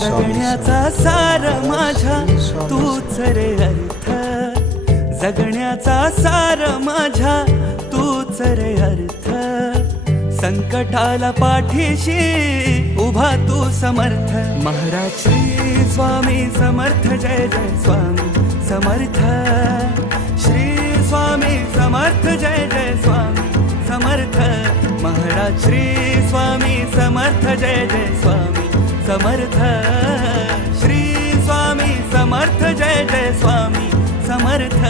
जगण्याचा सार माझ्या तूच रे अर्थ, जगण्याचा सार माझ्या तूच रे अर्थ. संकटाला पाठीशी उभा तू समर्थ. महाराज श्री स्वामी समर्थ, जय जय स्वामी समर्थ. श्री स्वामी समर्थ, जय जय स्वामी समर्थ. महाराज श्री स्वामी समर्थ, जय जय स्वामी समर्थ. श्री स्वामी समर्थ, जय जय स्वामी समर्थ.